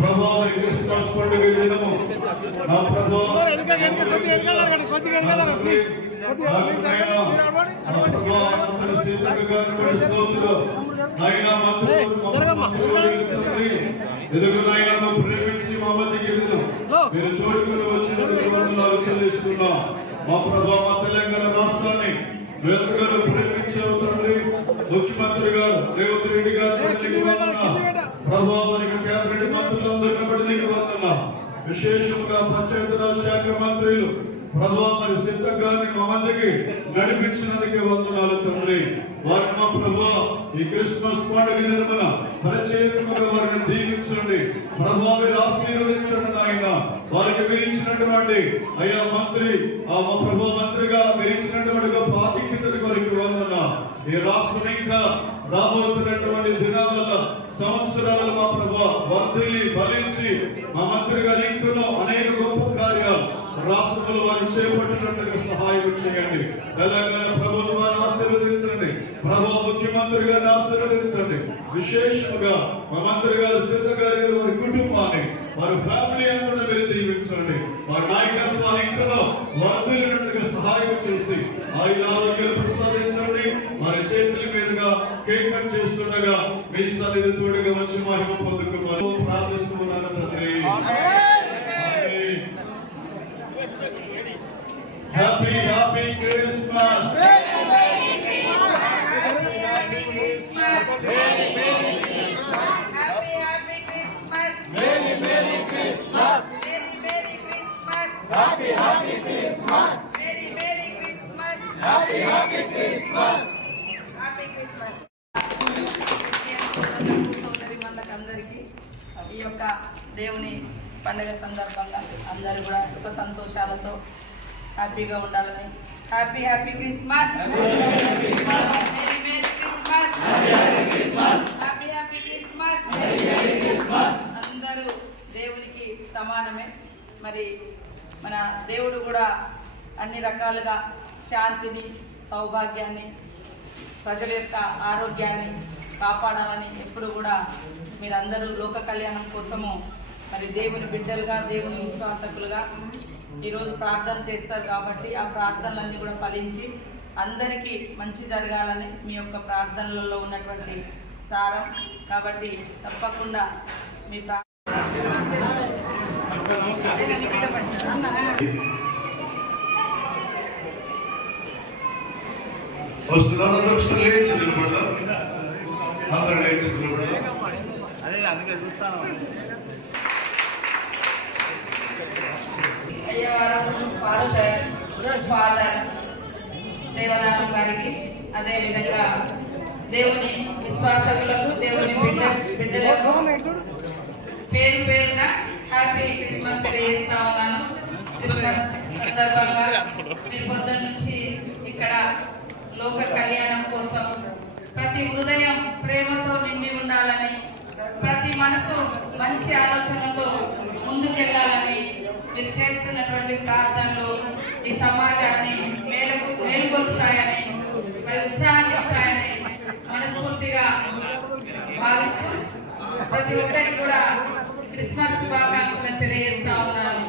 ప్రభావం క్రిస్మస్ పండుగ దినము నా ప్రభావం ప్రేమించి మా మధ్యకి మీరు తోడుకుని వచ్చినందుకు చెల్లిస్తున్నాం. మా ప్రభావం తెలంగాణ రాష్ట్రాన్ని వేదికలు ప్రేమించే తండ్రి ముఖ్యమంత్రి గారు రేవంత్ రెడ్డి గారు ప్రభావానికి కేంద్ర మంత్రులందరినీ బట్టి నీకు వందనాలు. విశేషంగా పంచాయతీరాజ్ శాఖ మంత్రులు ప్రభావం సిద్ధంగా మా మధ్యకి నడిపించినందుకే వందనాలు తండ్రి. వారిని మా ప్రభావ ఈ క్రిస్మస్ పండుగ దినమున ప్రత్యేకంగా వారిని దీవించండి, ప్రభావాన్ని ఆశీర్వదించండి. ఆయన వారికి విరించినటువంటి అయ్యా మంత్రి మా ప్రభావ మంత్రిగా విరించినటువంటి గొప్ప ఆధిక్యతలు వారికి వందనాలు. ఈ రాష్ట్రం ఇంకా రాబోతున్నటువంటి దినాలలో సంవత్సరాలు మా ప్రభావ వర్ధిల్లి ఫలించి మా మంత్రి గారి ఇంట్లో అనేక గొప్ప కార్యాలు రాష్ట్రంలో వారు చేపట్టినట్టుగా సహాయం చేయండి. తెలంగాణ ప్రభుత్వాన్ని ఆశీర్వదించండి, ప్రభావ ముఖ్యమంత్రి గారిని ఆశీర్వదించండి. విశేషంగా మా మంత్రి గారు సిద్ధ గారి వారి కుటుంబాన్ని వారి ఫ్యామిలీ అందరూ మీరు దీవించండి. వారి నాయకత్వాన్ని ఇంకా వర్ధిల్లినట్టుగా సహాయం చేసి ఆయన ఆరోగ్యాలు ప్రసాదించండి. వారి చేతుల మీదుగా కేక్ కట్ చేస్తుండగా మీ సన్నిధి తోడుగా వచ్చి మహిమ పొందుకోమని ప్రార్థిస్తున్నాను తండ్రి. Happy happy Christmas. Happy Happy Christmas. Merry Merry Christmas. Happy Happy Christmas. Happy Christmas. సోదరి మండలందరికీ ఈ యొక్క దేవుని పండుగ సందర్భంగా అందరూ కూడా సుఖ సంతోషాలతో హ్యాపీగా ఉండాలని happy happy Christmas. Merry merry Christmas. Happy happy Christmas. అందరూ దేవునికి సమానమే. మరి మన దేవుడు కూడా అన్ని రకాలుగా శాంతిని, సౌభాగ్యాన్ని, ప్రజల యొక్క ఆరోగ్యాన్ని కాపాడాలని ఎప్పుడు కూడా మీరందరూ లోక కళ్యాణం కోసము మరి దేవుని బిడ్డలుగా, దేవుని విశ్వాసకులుగా ఈరోజు ప్రార్థన చేస్తారు. కాబట్టి ఆ ప్రార్థనలన్నీ కూడా ఫలించి అందరికీ మంచి జరగాలని మీ యొక్క ప్రార్థనలలో ఉన్నటువంటి సారం. కాబట్టి తప్పకుండా మీ ఫాదర్ దేవదానం గారికి, అదే విధంగా దేవుని విశ్వాసకులకు, దేవుని బిడ్డలకు పేరు పేరున హ్యాపీ క్రిస్మస్ తెలియజేస్తా ఉన్నాను. క్రిస్మస్ సందర్భంగా మీరు పొద్దున్న నుంచి ఇక్కడ లోక కళ్యాణం కోసం ప్రతి హృదయం ప్రేమతో నిండి ఉండాలని, ప్రతి మనసు మంచి ఆలోచనతో ముందుకెళ్లాలని మీరు చేస్తున్నటువంటి ప్రార్థనలు ఈ సమాజాన్ని మేలుకొల్పుతాయని, మరి ఉత్సాహాన్ని ఇస్తాయని మనస్ఫూర్తిగా భావిస్తూ ప్రతి ఒక్కరికి కూడా క్రిస్మస్ శుభాకాంక్షలు తెలియజేస్తా ఉన్నాను.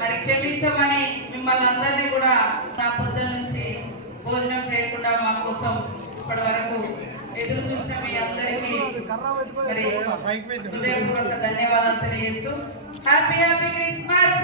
మరి క్షమించమని మిమ్మల్ని అందరినీ కూడా నా పొద్దున్న నుంచి భోజనం చేయకుండా మా కోసం ఇప్పటి వరకు ఎదురు చూసిన మీ అందరికీ మరి హృదయపూర్వక ధన్యవాదాలు తెలియజేస్తూ హ్యాపీ హ్యాపీ క్రిస్మస్.